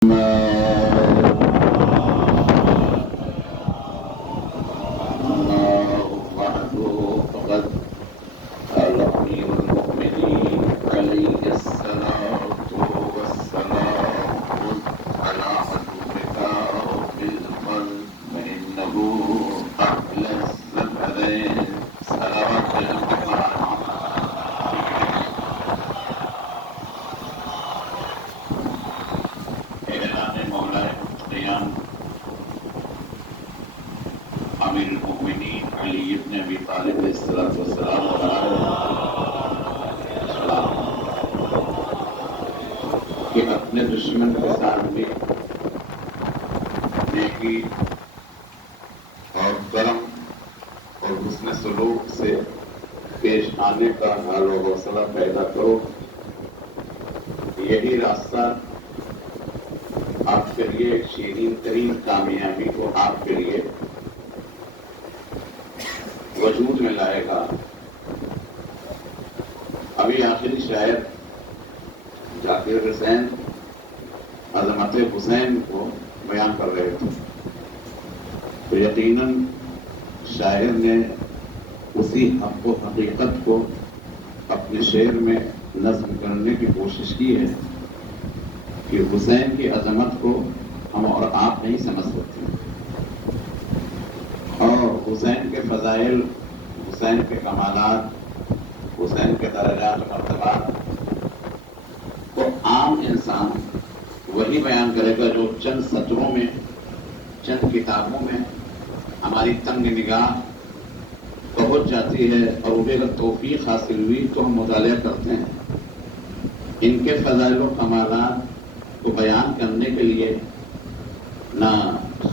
کہ اپنے دشمن کے سامنے نیکی اور کرم اور حسن سلوک سے پیش آنے کا حال و حوصلہ پیدا کرو. یہی راستہ آپ کے لیے شیرین ترین کامیابی کو آپ کے لیے وجود میں لائے گا. ابھی آخری شاعر ذاکر حسین عظمت حسین کو بیان کر رہے تھے تو یقیناً شاعر نے اسی حق و حقیقت کو اپنے شعر میں نظم کرنے کی کوشش کی ہے کہ حسین کی عظمت کو ہم اور آپ نہیں سمجھ سکتے اور حسین کے فضائل، حسین کے کمالات، حسین کے درجات و مرتبات کو عام انسان وہی بیان کرے گا جو چند سطروں میں، چند کتابوں میں ہماری تنگ نگاہ پہنچ جاتی ہے اور انہیں اگر توفیق حاصل ہوئی تو ہم مطالعہ کرتے ہیں. ان کے فضائل و کمالات کو بیان کرنے کے لیے نہ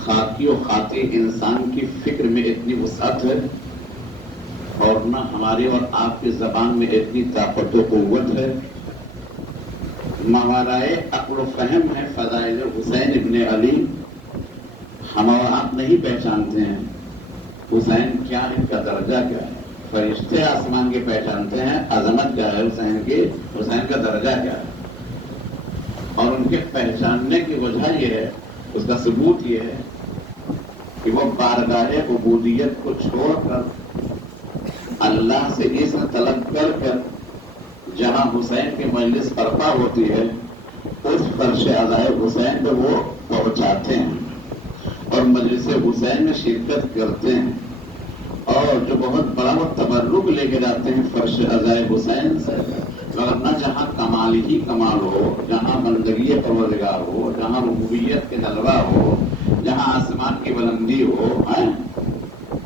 خاکی و خاطی انسان کی فکر میں اتنی وسعت ہے اور نہ ہماری اور آپ کی زبان میں اتنی طاقت و قوت ہے. ماورائے عقل و فہم ہے فضائل حسین ابن علی. ہم اور آپ نہیں پہچانتے ہیں حسین کیا، ان کا درجہ کیا ہے. فرشتے آسمان کے پہچانتے ہیں عظمت کیا ہے حسین کی، حسین کا درجہ کیا ہے. اور ان کے پہچاننے کی وجہ یہ ہے، اس کا ثبوت یہ ہے کہ وہ بارگاہ عبودیت کو چھوڑ کر اللہ سے عزم طلب کر جہاں حسین کی مجلس برپا ہوتی ہے اس فرش عزائے حسین پہ وہ پہنچاتے ہیں اور مجلس حسین میں شرکت کرتے ہیں اور جو بہت بڑا وہ تبرک لے کے جاتے ہیں فرش عزائے حسین سے. ورنہ جہاں کمال ہی کمال ہو، جہاں بندگی پروردگار ہو، جہاں ربوبیت کے جلوہ ہو، جہاں آسمان کی بلندی ہو،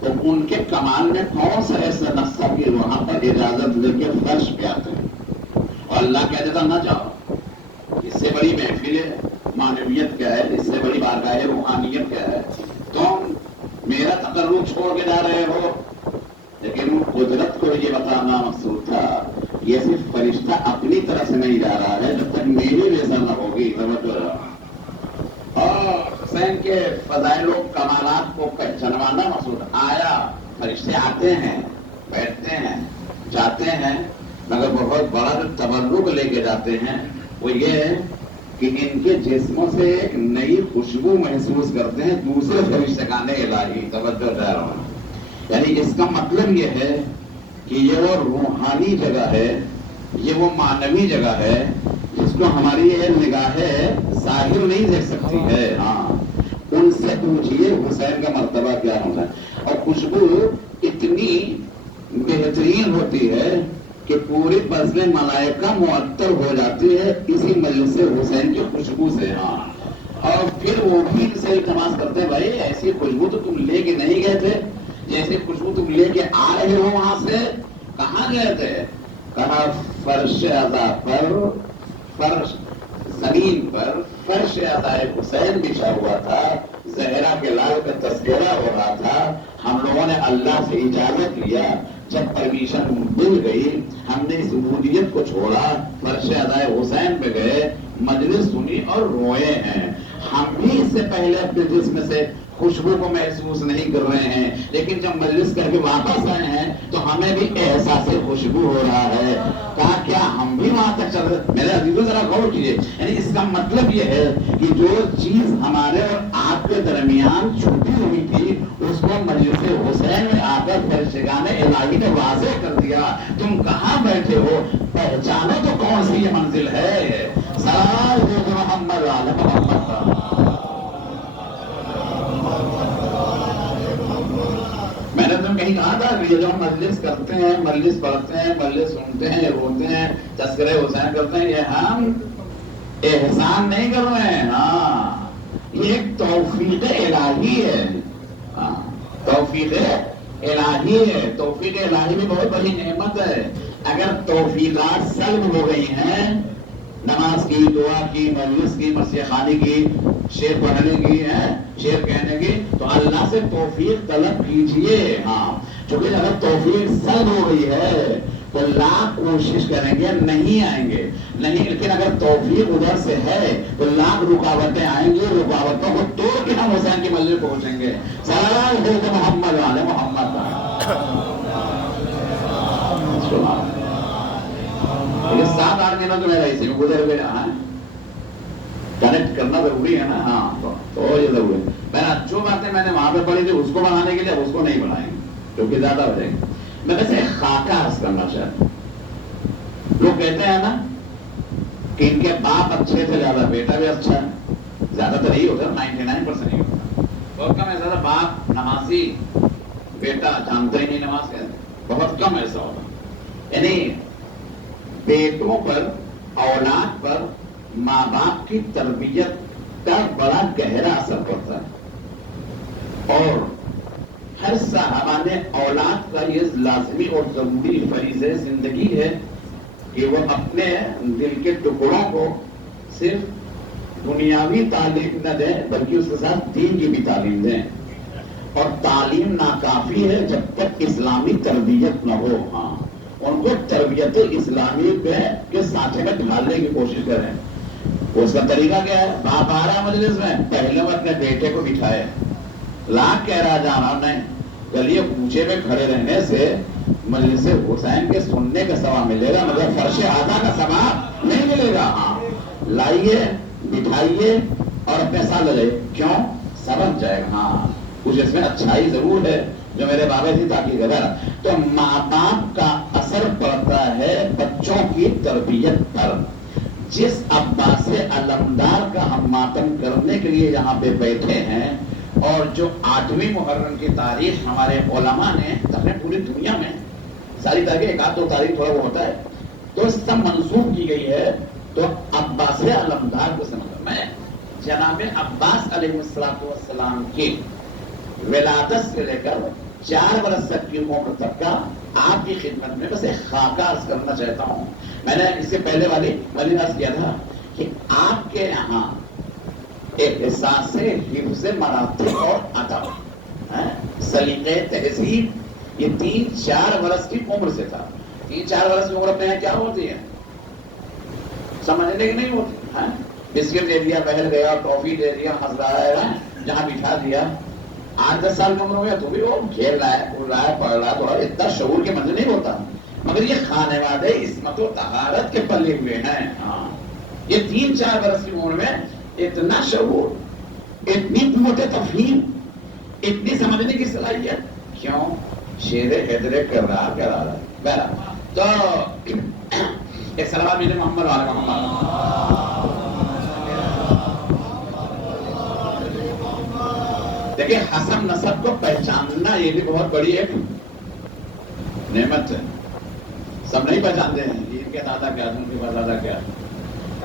تو ان کے کمال میں کون سا ایسا نقصہ کہ وہاں پر اجازت لے کے فرش پہ آتے ہیں اور اللہ کہہ دیتا نہ جاؤ. اس سے بڑی محفل معنویت کیا ہے، اس سے بڑی بارگاہ روحانیت کیا ہے. تم میرا تقرب چھوڑ کے جا رہے ہو، لیکن قدرت کو یہ بتانا مقصود تھا یہ صرف فرشتہ اپنی طرف سے نہیں جا رہا ہے جب تک میری جیسا نہ ہوگی. اور حسین کے فضائل و کمالات کو پہچانوانا مقصود. آیا فرشتے آتے ہیں، بیٹھتے ہیں، جاتے ہیں، مگر بہت بڑا جو تبرک لے کے جاتے ہیں وہ یہ ہے کہ ان کے جسموں سے ایک نئی خوشبو محسوس کرتے ہیں دوسرے فرشتے گانے الہی. توجہ دے رہا ہوں. یعنی اس کا مطلب یہ ہے کہ یہ وہ روحانی جگہ ہے، یہ وہ معنوی جگہ ہے جس کو ہماری یہ نگاہ ظاہر نہیں دیکھ سکتی ہے. ہاں ان سے پوچھئے حسین کا مرتبہ کیا ہوتا ہے. اور خوشبو اتنی بہترین ہوتی ہے کہ پوری فضل ملائکہ معطر ہو جاتی ہے اسی مجلس حسین کی خوشبو سے. ہاں اور پھر وہ بھی ان سے التماس کرتے ہیں بھائی ایسی خوشبو تو تم لے کے نہیں گئے تھے، جیسے خوشبو تم لے کے آ رہے ہو وہاں سے کہاں گئے تھے. کہا فرش عزا پر، فرش زمین پر فرش عزائے حسین بچھا ہوا تھا، زہرا کے لال کا تذکرہ ہو رہا تھا. ہم لوگوں نے اللہ سے اجازت لیا، جب پرمیشن مل گئی ہم نے اس عبودیت کو چھوڑا، فرش عزائے حسین پہ گئے، مجلس سنی اور روئے ہیں. ہم بھی اس سے پہلے اپنے جسم سے خوشبو کو محسوس نہیں کر رہے ہیں، لیکن جب مجلس کر کے واپس آئے ہیں تو ہمیں بھی احساس خوشبو ہو رہا ہے۔ کہا کیا ہم بھی وہاں تک چل رہے؟ میرے عزیزوں ذرا غور کیجیے، یعنی اس کا مطلب یہ ہے کہ جو چیز ہمارے اور آپ کے درمیان چھپی ہوئی تھی اس کو مجلس حسین میں آ کر فرشتگان الہی نے واضح کر دیا۔ تم کہاں بیٹھے ہو؟ پہچانو تو کون سی یہ منزل ہے۔ سلام محمد علی محمد۔ میں نے تم کہیں کہا تھا یہ جو ہم مجلس کرتے ہیں، مجلس پڑھتے ہیں، مجلس سنتے ہیں، روتے ہیں، تذکرہ حسین کرتے ہیں، یہ ہم احسان نہیں کر رہے ہیں، ہاں یہ ایک توفیق الہی ہے، ہاں توفیق الہی ہے۔ توفیق الہی بھی بہت بڑی نعمت ہے۔ اگر توفیقات سلب ہو گئی ہیں، نماز کی، دعا کی، مجلس کی، مسیح خانی کی، شعر پڑھنے کی ہے، شعر کہنے کی، تو اللہ سے توفیق طلب کیجئے۔ ہاں چونکہ اگر توفیق سلب ہو گئی ہے تو لاکھ کوشش کریں گے نہیں آئیں گے، نہیں، لیکن اگر توفیق ادھر سے ہے تو لاکھ رکاوٹیں آئیں گی، رکاوٹوں کو توڑ کے ہم حسین کی منزل پہنچیں گے۔ سلام علیکم محمد علی محمد۔ یہ 7-8 دنوں تو میرا اسی میں گزر گیا ہے، کنیکٹ کرنا ضروری ہے نا، ہاں تو یہ ضروری ہے۔ میں جو باتیں میں نے وہاں پہ پڑھی تھی اس کو بنانے کے لیے اس کو نہیں بنائیں گے کیونکہ زیادہ ہو جائے گی۔ میں ویسے خاکہ عرض کرنا چاہتا ہوں، لوگ کہتے ہیں نا کہ ان کے باپ اچھے تھے زیادہ بیٹا بھی اچھا ہے، زیادہ تر یہی ہوتا ہے، 99% نہیں ہوتا، بہت کم ایسا تھا باپ نمازی بیٹا جانتا ہی نہیں نماز کہتے، بہت کم ایسا ہوتا۔ یعنی بیٹوں پر، اولاد پر ماں باپ کی تربیت کا بڑا گہرا اثر پڑتا ہے، اور ہر صحابہ نے اولاد کا یہ لازمی اور ضروری فریضہ زندگی ہے کہ وہ اپنے دل کے ٹکڑوں کو صرف دنیاوی تعلیم نہ دیں بلکہ اس کے ساتھ دین کی بھی تعلیم دیں، اور تعلیم ناکافی ہے جب تک اسلامی تربیت نہ ہو۔ ہاں ان کو تربیت اسلامی کے ساتھے میں ڈھالنے کی کوشش کریں۔ اس کا طریقہ کیا ہے؟ باپ آ رہا مجلس میں، پہلے وہ اپنے بیٹے کو بٹھائے، لاکھ کہہ رہا جانا نہیں، گلیے کوچے میں کھڑے رہنے سے مجلس حسین کے سننے کا ثواب ملے گا مگر فرش اعلیٰ کا ثواب نہیں ملے گا۔ ہاں لائیے، بٹھائیے اور اپنے ساتھ لے جائیے، کیوں؟ سمجھ جائے گا ہاں کچھ اس میں اچھائی ضرور ہے جو میرے بابا تھی تاکہ غیر۔ تو ماں باپ کا اثر پڑتا ہے بچوں کی تربیت پر۔ جس عباس علمدار کا ہم ماتم کرنے کے لیے یہاں پہ بیٹھے ہیں، اور جو 8ویں محرم کی تاریخ ہمارے علماء نے اپنے پوری دنیا میں ساری تاریخ، 1-2 تاریخ تھوڑا وہ ہوتا ہے تو سب منسوخ کی گئی ہے، تو عباس علمدار کو سمجھا میں جناب عباس علیہ السلام کی ولادت سے لے کر 4 برس تک کی عمر تک کا آپ کی خدمت میں بس ایک خاکہ عرض کرنا چاہتا ہوں۔ میں نے اس سے پہلے والی عرض کیا تھا کہ آپ کے یہاں احساس حفظ مراتب اور ادب، سلیقے تہذیب، یہ 3-4 برس کی عمر سے تھا۔ 3-4 برس کی عمر اپنے یہاں کیا ہوتی ہے سمجھنے کی نہیں ہوتی، بسکٹ دے دیا، بہل گیا، ٹافی دے دیا، ہنس رہا ہے، جہاں بٹھا دیا۔ 8-10 سال کی عمر ہو گیا تو بھی وہ کھیل رہا ہے، پھول رہا ہے، پڑھ رہا ہے، تو اتنا شعور کے منزل نہیں ہوتا، مگر یہ خانوادے عصمت و طہارت کے پلے ہوئے ہیں۔ ہاں یہ 3-4 برس کی عمر میں اتنا شعور، اتنی قوت تفہیم، اتنی سمجھنے کی صلاحیت، کیوں؟ شیر حیدر کر رہا ہے۔ بہرحال تو ایک سلام میرے محمد علیہ محمد۔ دیکھیں حسب نسب کو پہچاننا یہ بھی بہت بڑی ایک نعمت ہے۔ سب نہیں پہچانتے ہیں ان کے دادا کیا، ان کے دادا کیا۔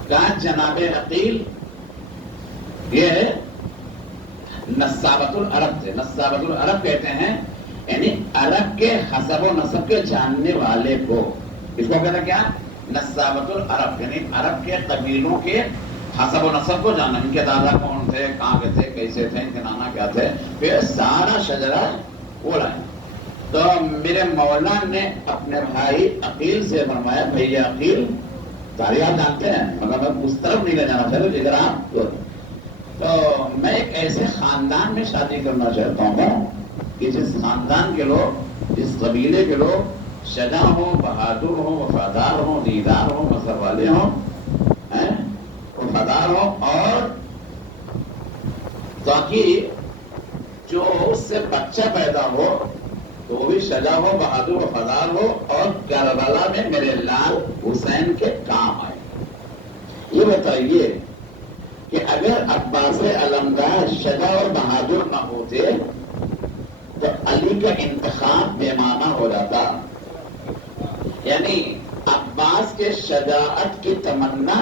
کہا جناب عقیل یہ نسابت العرب تھے۔ نسابت العرب کہتے ہیں یعنی عرب کے حسب و نسب کے جاننے والے کو، اس کو کہتے ہیں کیا؟ نسابت العرب، یعنی عرب کے قبیلوں کے حسب و نسب کو جانا، ان کے دادا کون تھے، کہاں کے تھے، کیسے تھے، ان کے نانا کیا تھے، پھر سارا شجرہ وہ لائیں۔ تو میرے مولا نے اپنے بھائی عقیل سے فرمایا بھیا عقیل تاریخ جانتے ہیں مگر میں اس طرف نہیں لے جانا چاہتا جدھر آپ تو میں ایک ایسے خاندان میں شادی کرنا چاہتا ہوں کہ جس خاندان کے لوگ، جس قبیلے کے لوگ شجاع ہوں، بہادر ہوں، وفادار ہوں، دیندار ہوں، مذہب والے ہوں، وفادار ہوں، اور تاکہ جو اس سے بچہ پیدا ہو تو وہ بھی شجاع ہو، بہادر، وفادار ہو، اور کربلا میں میرے لال حسین کے کام آئے۔ یہ بتائیے کہ اگر عباس علمدار شجاع اور بہادر نہ ہوتے تو علی کا انتخاب بے معنی ہو جاتا۔ یعنی عباس کے شجاعت کی تمنا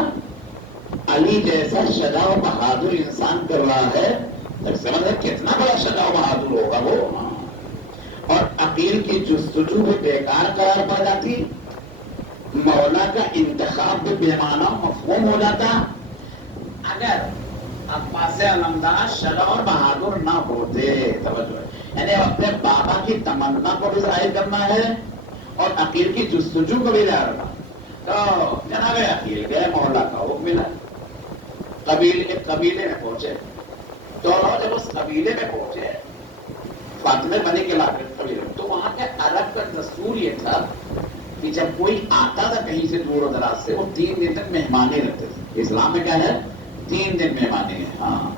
علی جیسا شجاع و بہادر انسان کر رہا ہے، سمجھ کتنا بڑا شجاع و بہادر ہوگا وہ، اور عقیل کی جستجو بھی بیکار قرار پا جاتی، مولا کا انتخاب بھی بے معنی مفہوم ہو جاتا اگر عباس علمدار شجاع اور بہادر نہ ہوتے۔ توجہ، یعنی اپنے بابا کی تمنا کو بھی ظاہر کرنا ہے اور عقیل کی جستجو کو بھی ظاہر کرنا۔ تو جناب عقیل گئے، مولا کا حکم ملا، قبیلے میں پہنچے، تو جب اس قبیلے میں پہنچے فاطمہ بنی کے علاقے قبیلے میں، تو وہاں کے عرب کا دستور یہ تھا کہ جب کوئی آتا تھا کہیں سے دور و دراز سے، وہ 3 دن تک مہمانی رکھتے تھے۔ اسلام میں کیا ہے؟ 3 دن مہمانی ہے۔ ہاں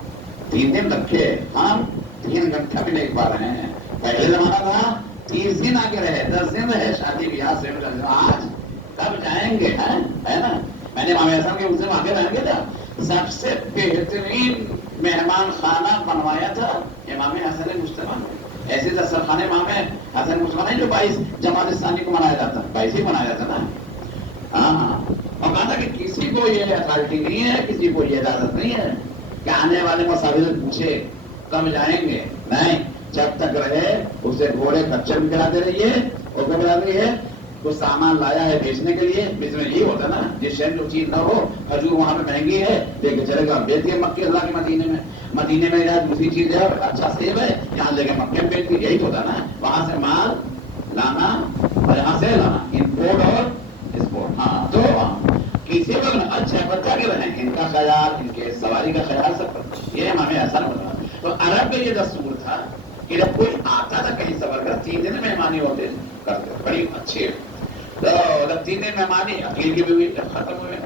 3 دن رکھے، ہم 3 گھنٹہ بھی نہیں پا رہے ہیں۔ پہلے زمانہ تھا 30 دن آگے رہے، 10 دن رہے، شادی بیاہ سے آج کب جائیں گے، ہے نا؟ میں نے امام حسن کے اس دن آگے رہیں گے تھا، سب سے بہترین مہمان خانہ بنوایا تھا امام حسن مجتبی۔ ایسے دسترخوان امام حسن مجتبی نہیں جو 22 جماعت ثانی کو منایا جاتا، 22 ہی منایا جاتا نا۔ ہاں، اور کہا تھا کہ کسی کو یہ اتھارٹی نہیں ہے، کسی کو یہ اجازت نہیں ہے کہ آنے والے مسافر پوچھے کب جائیں گے، نہیں، جب تک رہے اسے گھوڑے کچے بھی کراتے رہیے، اور کب کراتے رہیے کچھ سامان لایا ہے بیچنے کے لیے، میں یہی ہوتا نا، جس شہر جو چیز نہ ہو، کھجور وہاں پہ مہنگی ہے لے کے چلے گا، بیچ کے مکے اللہ کے مدینے میں یا دوسری چیز ہے، اچھا سیب ہے یہاں لے کے مکے میں بیچ کے، یہی ہوتا نا، وہاں سے مال لانا اور یہاں سے لانا، امپورٹ اور ایکسپورٹ۔ ہاں تو کسی کو اچھا بچہ کے رہے، ان کا خیال، ان کے سواری کا خیال سب، یہ ہمیں ایسا نہ بتا۔ تو عرب کا یہ دستور تھا کہ جب کوئی آتا تھا کہیں سفر کر، 3 دن مہمانی ہوتے کرتے، بڑی اچھی۔ تو جب 3 دن مہمانی عقیل کی بھی ہوئی، جب ختم ہوئے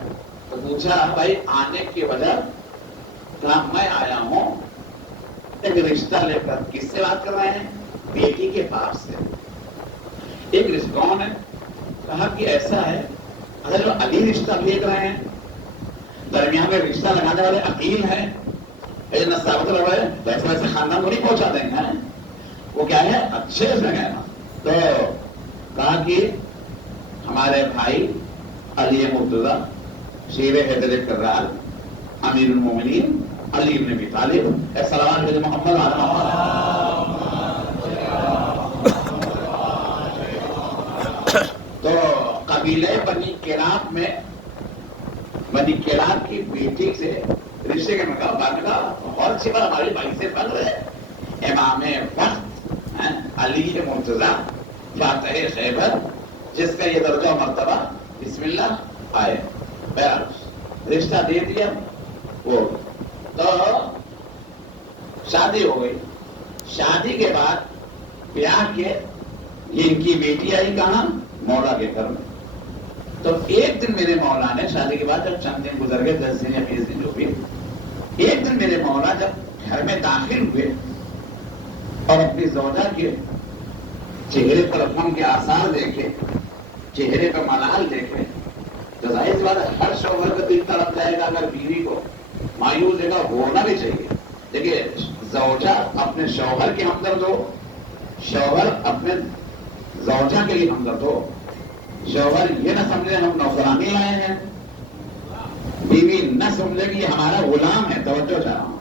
تو پوچھا بھائی آنے کی وجہ؟ کہا میں آیا ہوں ایک رشتہ لے کر۔ کس سے بات کر رہے ہیں؟ بیٹی کے باپ سے۔ ایک رشتہ کون ہے؟ کہا کہ ایسا ہے، اگر جو علی رشتہ بھیج رہے ہیں، درمیان میں رشتہ لگانے والے عقیل ہیں، ثابت لگ رہا ہے، ویسے ویسے خاندان کو نہیں پہنچا دیں گے، وہ کیا ہے اچھے سے کہنا۔ تو کہا کہ ہمارے بھائی علی مرتضی شیر حیدر کررال امیر المومنین علی بن ابی طالب، صلوات علی محمد تو قبیلے بنی کلاب میں بنی کلاب کی بیٹی سے رشتے کے مقام باقاعدہ اور اچھی بات ہماری بھائی سے بن رہے امام وقت علی مرتضی فاتح خیبر، جس کا یہ درجہ و مرتبہ بسم اللہ آئے، بہرحال رشتہ دے دیا، وہ تو شادی ہو گئی۔ شادی کے بعد بیاہ کے یہ ان کی بیٹی آئی کہاں؟ مولا کے گھر میں۔ تو ایک دن میرے مولا نے شادی کے بعد جب چند دن گزر گئے، 10 دن یا 20 دن جو بھی، ایک دن میرے مولا جب گھر میں داخل ہوئے اور اپنی زوجہ کے چہرے پر غم کے آثار دیکھے، چہرے پہ ملال دیکھے، تو ظاہر سی بات ہے ہر شوہر کا دل تڑپ جائے گا اگر بیوی کو مایوس ہوگا، ہونا بھی چاہیے۔ دیکھیے زوجہ اپنے شوہر کی ہمدرد ہو، شوہر اپنے زوجہ کے لیے ہمدرد ہو، شوہر یہ نہ سمجھے ہم نوکرانی لائے ہیں، بیوی نہ سمجھے کہ یہ ہمارا غلام ہے۔ توجہ چاہ رہا ہوں،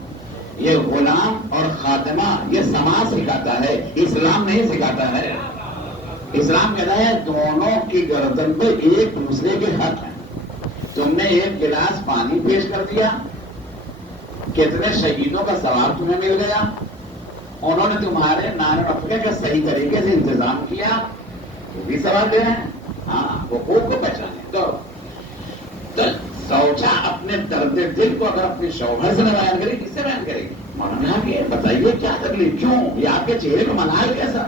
یہ غلام اور خاتمہ یہ سماج سکھاتا ہے، اسلام نہیں سکھاتا ہے۔ اسلام کہتا ہے دونوں کی گردن پہ ایک دوسرے کے حق ہیں۔ تم نے ایک گلاس پانی پیش کر دیا، کتنے شہیدوں کا ثواب تمہیں مل گیا، انہوں نے تمہارے نان نفقے کا صحیح طریقے سے انتظام کیا، وہ بھی ثواب دے رہے ہیں۔ ہاں حقوق کو پہچانے تو زوجہ اپنے درد دل کو اگر اپنے شوہر سے نہ بیان کرے، کس سے بیان کرے گی؟ یہ کیا تکلیف، کیوں یہ آپ کے چہرے کو منائے کیسا؟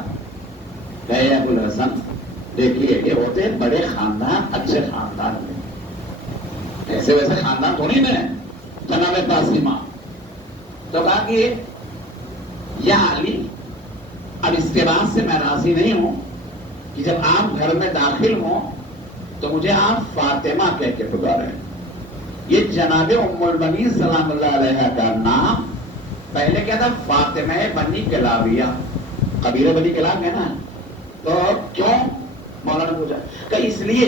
کہے ابو الحسن دیکھیے یہ ہوتے ہیں بڑے خاندان، اچھے خاندان میں، ایسے ویسے خاندان تھوڑی نا جناب قاسمہ. تو کہا کہ یا علی اب اس کے بعد سے میں راضی نہیں ہوں کہ جب آپ گھر میں داخل ہوں تو مجھے آپ فاطمہ کہہ کے پکاریں. یہ جناب ام البنین سلام اللہ علیہ کا نام پہلے کیا تھا؟ فاطمہ بنی کلابیہ، قبیلہ بنی کلاب ہے نا. تو کیوں؟ مولانا نے پوچھا کہ اس لیے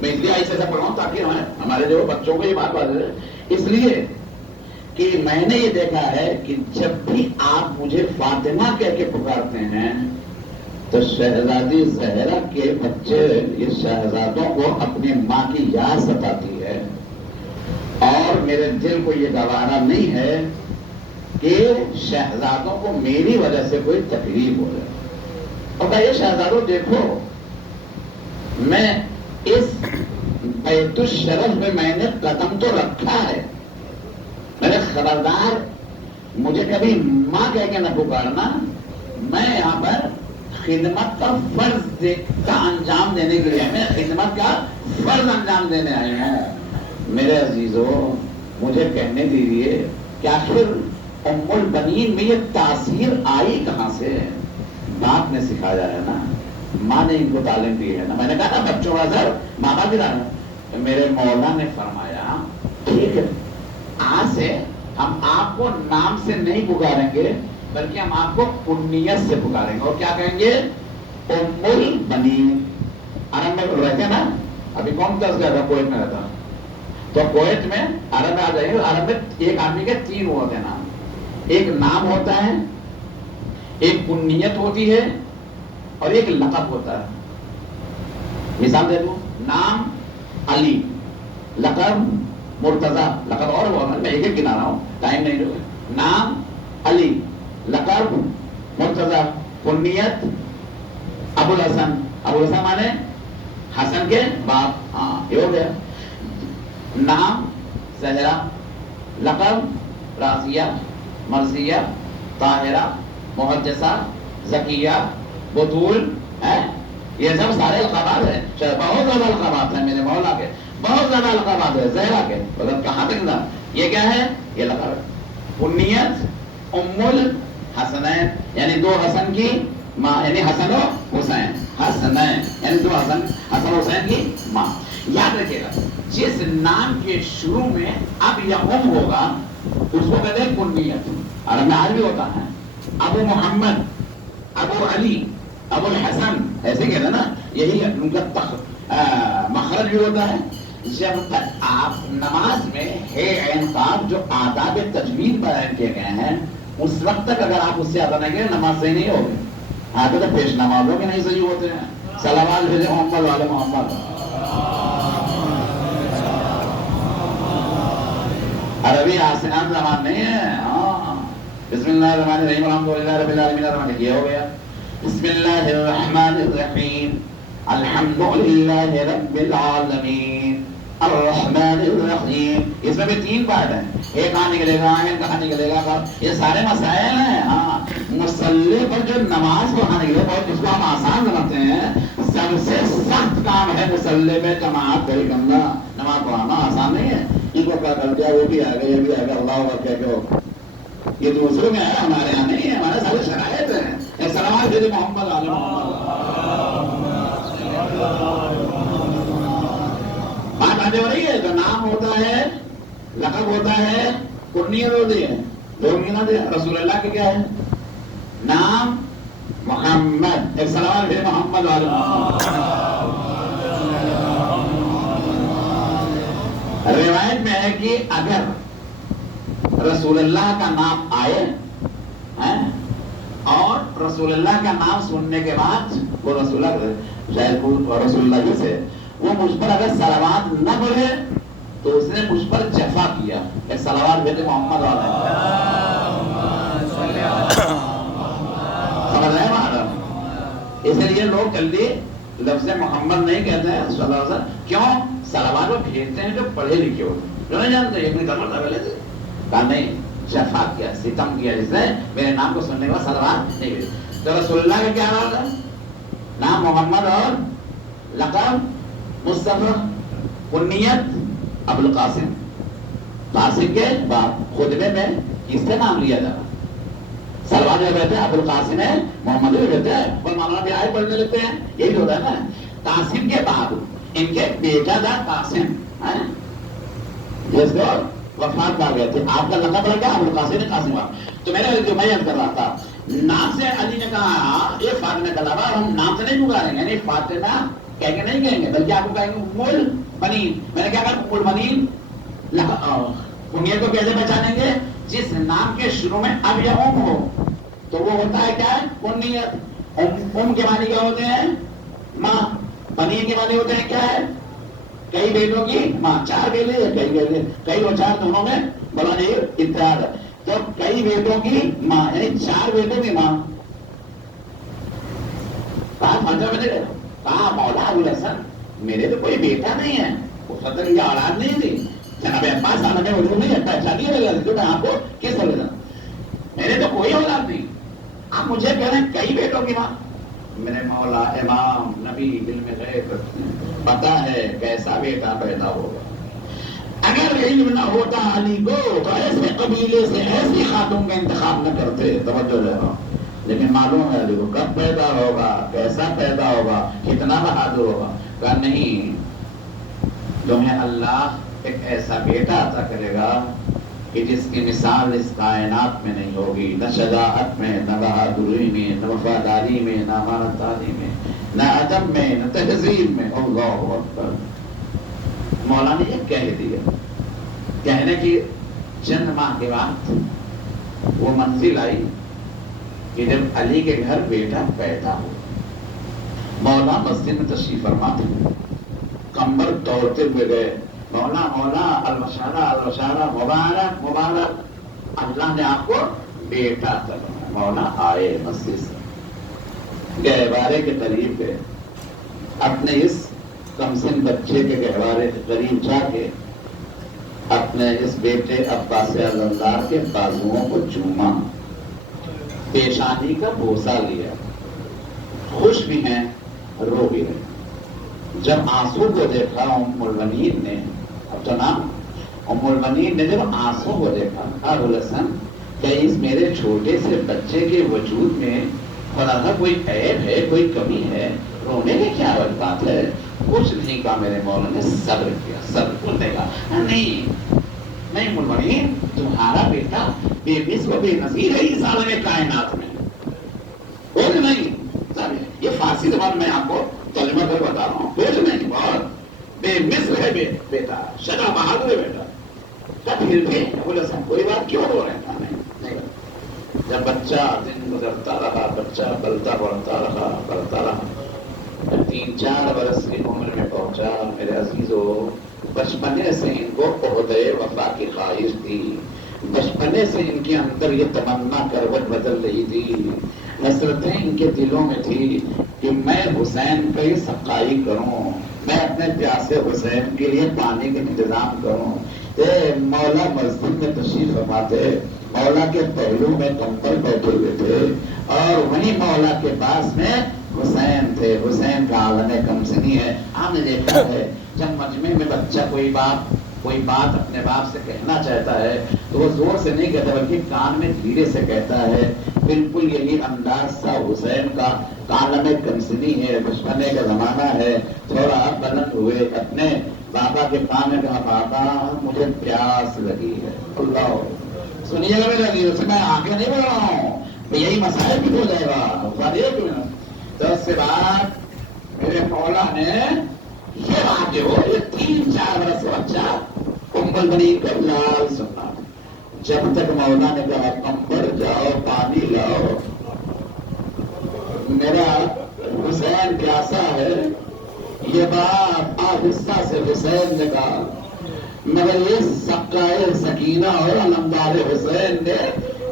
میں اس لیے ایسا پڑھا ہوں تاکہ ہمارے جو بچوں کو یہ بات ہے، اس لیے کہ میں نے یہ دیکھا ہے کہ جب بھی آپ مجھے فاطمہ کہہ کے پکارتے ہیں تو شہزادی زہرا کے بچے یہ شہزادوں کو اپنی ماں کی یاد ستاتی ہے، اور میرے دل کو یہ گوارا نہیں ہے کہ شہزادوں کو میری وجہ سے کوئی تکلیف ہو جائے. اور کہا شہزادوں دیکھو میں اس بیت الشرف میں نے قدم تو رکھا ہے، میرے خبردار مجھے کبھی ماں کہہ کے نہ پکارنا، میں یہاں پر خدمت کا فرض کا انجام دینے کے لیے، میں خدمت کا فرض انجام دینے آئی ہوں. میرے عزیزو مجھے کہنے دیجیے کہ آخر ام البنین میں یہ تاثیر آئی کہاں سے؟ باپ نے سکھایا ہے نا، ماں نے ان کو تعلیم دی ہے نا. میں نے کہا نا بچوں کا سر ماں باپ گرا ہے. میرے مولا نے فرمایا ٹھیک ہے آج سے ہم آپ کو نام سے نہیں پکاریں گے بلکہ ہم آپ کو کنیت سے پکاریں گے. اور کیا کہیں گے؟ ام البنین. عرب میں رہتے نا، ابھی کون دس گیا تھا کویت میں رہتا، تو کویت میں عرب میں آ جائیں گے. عرب میں ایک آدمی کے تین ہوتے ہیں نام، ایک نام ہوتا ہے، ایک کنیت ہوتی ہے، اور ایک لقب ہوتا ہے. مثال دے دوں، نام علی، لقب مرتضی. لقب اور وہ میں ایک ایک گنا رہا ہوں، ٹائم نہیں جو. نام علی، لقب مرتضی، کنیت ابو الحسن. ابو الحسن مانے حسن کے باپ. ہاں یہ ہو گیا. نام زہرا، لقب رازیہ، مرضیہ، طاہرہ، محدثہ، زکیہ، بطول. یہ سب سارے القابات ہیں. بہت زیادہ القابات ہیں میرے مولا کے، بہت زیادہ القابات ہیں زہرا کے. کہاں تک نا یہ کیا ہے؟ یہ لقب. کنیت ام الحسنین یعنی دو حسن کی ماں، یعنی حسن و حسین. حسنین یعنی دو حسن، حسن حسین کی ماں. یاد رکھیے گا جس نام کے شروع میں اب یا ہوگا اس کو کہتے ہیں کنیت. عرب میں آج بھی ہوتا ہے ابو محمد، ابو علی، ابو الحسن، ایسے کہتے ہیں نا. یہی ان کا مخرج بھی ہوتا ہے. جب تک آپ نماز میں ہے عین قاف جو آداب تجوید بیان کیے گئے ہیں اس وقت تک اگر آپ اس سے ادا نہیں کریں نماز صحیح نہیں ہوگی. آتے تو پیش نمازوں کے نہیں صحیح ہوتے ہیں. صلوات بھیجے محمد والے محمد. عربی آسان زبان نہیں ہے. بسم اللہ الرحمن الرحیم الحمدللہ رب العالمین الرحمن. یہ ہو گیا بسم اللہ الرحمن الرحیم الحمدللہ رب العالمین الرحمن الرحیم. اس میں بھی تین پارٹ ہیں. ایک کہاں نکلے گا، ایک کہاں نکلے گا. یہ سارے مسائل ہیں. ہاں مصلی پر جو نماز پڑھانے کے لیے بہت جس کو ہم آسان سمجھتے ہیں، سب سے سخت کام ہے مصلی میں جماعت کری کرنا. نماز پڑھانا آسان نہیں ہے. ان کو کیا کر دیا وہ بھی آ گیا، یہ بھی آ گیا، اللہ اکبر کہہ کے. یہ دوسروں میں ہے، ہمارے یہاں نہیں ہے. ہمارے سارے شرائط ہیں. سلام بھیجے محمد علی محمد. بات آگے ہو رہی ہے. تو نام ہوتا ہے، لقب ہوتا ہے، کنیت ہوتی ہے. دو مہینہ دے رسول اللہ کے کیا ہے؟ نام محمد. ایک سلام بھیجے محمد علی محمد. روایت میں ہے کہ اگر رسول اللہ کا نام آئے اور رسول اللہ کا نام سننے کے بعد وہ رسول اللہ شاید رسول اللہ ہی سے وہ مجھ پر اگر صلوات نہ پڑھے تو اس نے مجھ پر جفا کیا. ایک صلوات بھیجے محمد علیہ. سمجھ رہے ہیں؟ اس لیے لوگ جلدی لفظ محمد نہیں کہتے ہیں صلی اللہ علیہ وسلم. کیوں؟ صلوات وہ بھیجتے ہیں جو پڑھے لکھے ہوتے ہیں، جو نہیں جانتے. ایک نہیں کرنا تھا پہلے سے کہا نہیں جفا کیا, ستم کیا, جس نے میرے نام کو سننے کے بعد صلوات نہیں بھیجی. تو رسول اللہ کا کیا نام ہے؟ نام محمد اور لقب مصطفیٰ, کنیت ابو القاسم, قاسم کے باپ. خطبے میں کس کا نام لیا جا رہا؟ سلمان میں بیٹھے ابو القاسم ہے, محمد میں بیٹھے ہیں, اور مولانا بھی آئے پڑھنے لگتے ہیں, یہی ہوتا ہے نا. قاسم کے بعد ان کے بیٹا تھا قاسم, جس کو وفات پا گئے تھے. آپ کا لقب رکھا ابو القاسم نے قاسم کا. تو میں نے جو میں یاد کر رہا تھا, نام سے علی نے کہا یہ فاطمہ کا علاوہ ہم نام سے نہیں پکاریں گے, یعنی فاطمہ کہہ کے نہیں کہیں گے, بلکہ آپ کو کہیں گے ام البنین. میں نے کیا کہا ام البنین. کنیت کو کیسے پہچانیں گے؟ جس نام کے شروع میں اب یا ام ہو تو وہ ہوتا ہے کیا ہے؟ کنیت. ام کے معنی کیا ہوتے ہیں؟ ماں. بنین کے معنی ہوتے ہیں کیا ہے؟ کئی بیٹوں کی ماں. 4 بیٹے یا کئی بیٹے, کئی اور 4 دونوں میں بڑا نہیں اتحاد ہے. تو کئی بیٹوں کی ماں, یعنی 4 بیٹوں کی ماں. کہا فاطمہ میں نے کہا مولا ابو الحسن میرے تو کوئی بیٹا نہیں ہے, اس وقت ان کی اولاد نہیں تھی. جناب عباس صاحب نے وجود نہیں ہے, پہچانیے لگا جو میں آپ کو کس طرح دوں, میرے تو کوئی اولاد نہیں, آپ مجھے کہہ رہے ہیں کئی بیٹوں کی ماں. میرے مولا امام نبی دل میں غیب پتا ہے کیسا بیٹا پیدا ہوگا. اگر علم نہ ہوتا علی کو تو ایسے قبیلے سے ایسی خاتون کا انتخاب نہ کرتے. توجہ دے رہا ہوں. لیکن معلوم ہے علی کو کب پیدا ہوگا, کیسا پیدا ہوگا, کتنا بہادر ہوگا. کہا نہیں, تمہیں اللہ ایک ایسا بیٹا عطا کرے گا کہ جس کی مثال اس کائنات میں نہیں ہوگی, نہ شجاعت میں, نہ بہادری میں, نہ وفاداری میں, نہ امانتداری میں, نہ ادب میں, نہ تہذیب میں. اللہ اکبر. مولا نے یہ کہہ دیا. کہنے کی چند ماہ کے بعد وہ منزل آئی کہ جب علی کے گھر بیٹا پیدا ہو, مولا مسجد میں تشریف فرما تھے, کمبر دوڑتے ہوئے گئے, مولا مولا البشارہ البشارہ, مبارک مبارک, اللہ نے آپ کو بیٹا کرنا. مولا آئے مسجد سے, گہوارے کے قریب گئے, اپنے اس کمسن بچے کے گہوارے کے قریب جا کے اپنے اس بیٹے عباس علمدار کے بازوؤں کو چوما, پیشانی کا بوسہ لیا. خوش بھی ہیں, رو بھی رہے. جب آنسو کو دیکھا ام البنین نے, اب تو نام ام البنین نے جب آنسو کو دیکھا, ابو الحسن کہ اس میرے چھوٹے سے بچے کے وجود میں خدا کا کوئی عیب ہے, کوئی کمی ہے, رونے کی کیا بات ہے؟ کچھ نہیں کہا میرے مولا نے, صبر کیا. صبر بولنے کا نہیں ام البنین, تمہارا بیٹا بے مثل و بے نظیر ہے اس عالم کائنات میں. بول نہیں, یہ فارسی زبان میں آپ کو ترجمہ کر بتا رہا ہوں. بول نہیں, بہت بے مثل ہے بیٹا, شجاع بہادر ہے بیٹا. تب پھر بھی بولے سب کوئی بات کیوں ہو رہا ہے؟ جب بچہ دن گزرتا رہا, بچہ پلتا بڑھتا رہا, 3-4 برس کی عمر میں پہنچا. میرے عزیزو, بچپنے سے ان کو عہدے وفا کی خواہش تھی, بچپنے سے ان کے اندر یہ تمنا کروٹ بدل رہی تھی, حسرتیں ان کے دلوں میں تھی کہ میں حسین کا یہ سقائی کروں, میں اپنے پیاسے حسین کے لیے پانی کا انتظام کروں. مولا مسجد میں تشریف فرماتے, مولا کے پہلو میں کمبل بیٹھے ہوئے تھے, اور وہیں مولا کے پاس میں حسین تھے. حسین کا عالم کمسنی ہے. آپ نے دیکھا ہے جب مجمع میں بچہ کوئی بات اپنے باپ سے کہنا چاہتا ہے تو وہ زور سے نہیں کہتا, بلکہ کان میں دھیرے سے کہتا ہے. بالکل یہی انداز تھا حسین کا. عالم کمسنی ہے, بچپنے کا زمانہ ہے. تھوڑا بلند ہوئے, اپنے بابا کے کان میں کہا, بابا مجھے پیاس لگی ہے. اللہ سنیے گا میرے عزیز, میں آگے نہیں بڑھ رہا ہوں, یہی مسائل بھی ہو جائے گا. تو اس سے بعد میرے مولا نے یہ بات جو یہ 3-4 برس بچہ ام البنین کا لال سننا. جب تک مولا نے کہا کمبر جاؤ, پانی لاؤ, میرا حسین پیاسا ہے, یہ بات آہستہ سے حسین نے کہا, مگر یہ سقائے سکینہ اور علمدار حسین نے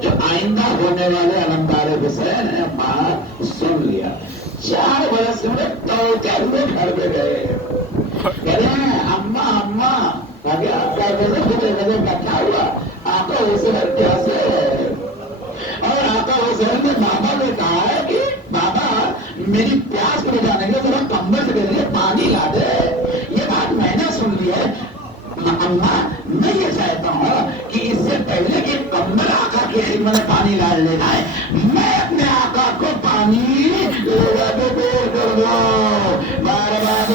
جو آئندہ ہونے والے علمدار حسین ہیں ماں سن لیا. 4 برس میں دوڑتے ہوئے گھر پہ گئے, کہہ رہے ہیں اماں اماں, غضب کا کیا ہوا؟ آپ آقا حسین کیسے ہے؟ اور آقا حسین نے بابا نے کہا ہے کہ بابا میری پیاس بجھانے کے ذرا کمبل کے لیے پانی لا دے. یہ بات میں نے سن لی ہے. اماں میں یہ چاہتا ہوں کہ اس سے پہلے کہ کمبل آقا کی خدمت میں پانی ڈال لینا ہے، میں اپنے آقا کو پانی لگا کے دیر کر دو. بار بار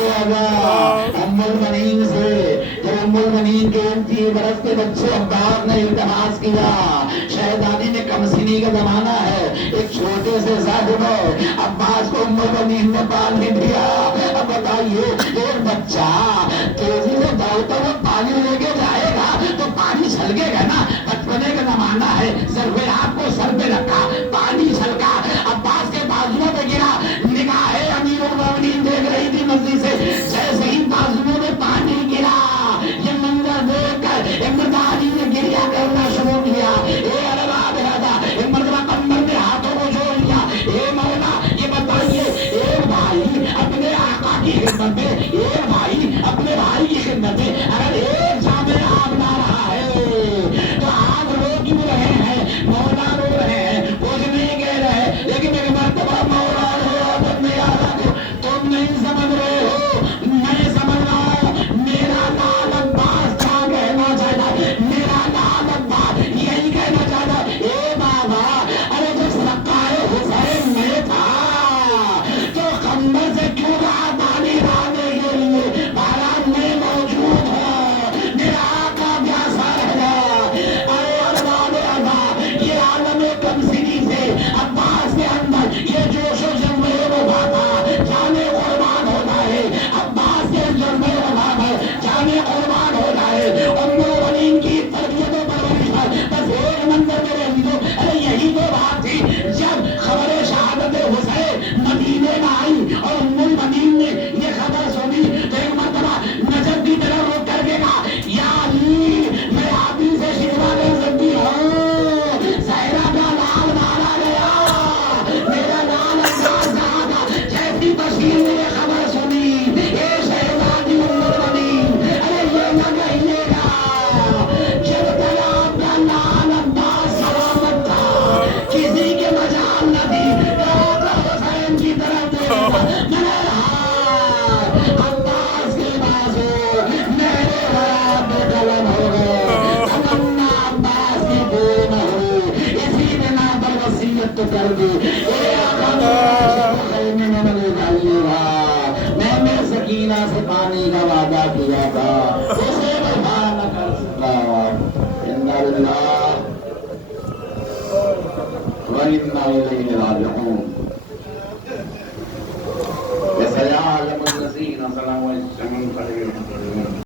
ام المنین سے جب ام المنین کے 29 برس کے بچے عباس نے التماس کیا، شہزادی نے کمسنی کا زمانہ ہے، ایک چھوٹے سے صاحب عباس کو ام المنین نے پانی دیا. اب بتائیے ایک بچہ تیزی سے دوڑتا ہوا پانی لے کے جائے گا تو پانی چھلکے گا نا. بچپنے کا زمانہ ہے، سر پہ آپ کو سر پہ رکھا، پانی چھلکا، عباس کے بازوؤں پہ گرا. نگاہ امیر المومنین دیکھ رہی تھی مسجد سے، جیسے ہی بازوؤں میں پانی گرا، یہ منظر دیکھ کر ایک مردانی نے گریا کرنا شروع کیا. اے ارباب راجا، ایک مرتبہ کمر میں ہاتھوں کو جوڑ لیا. اے مولا یہ بتائیے ایک بھائی اپنے آقا کی خدمت میں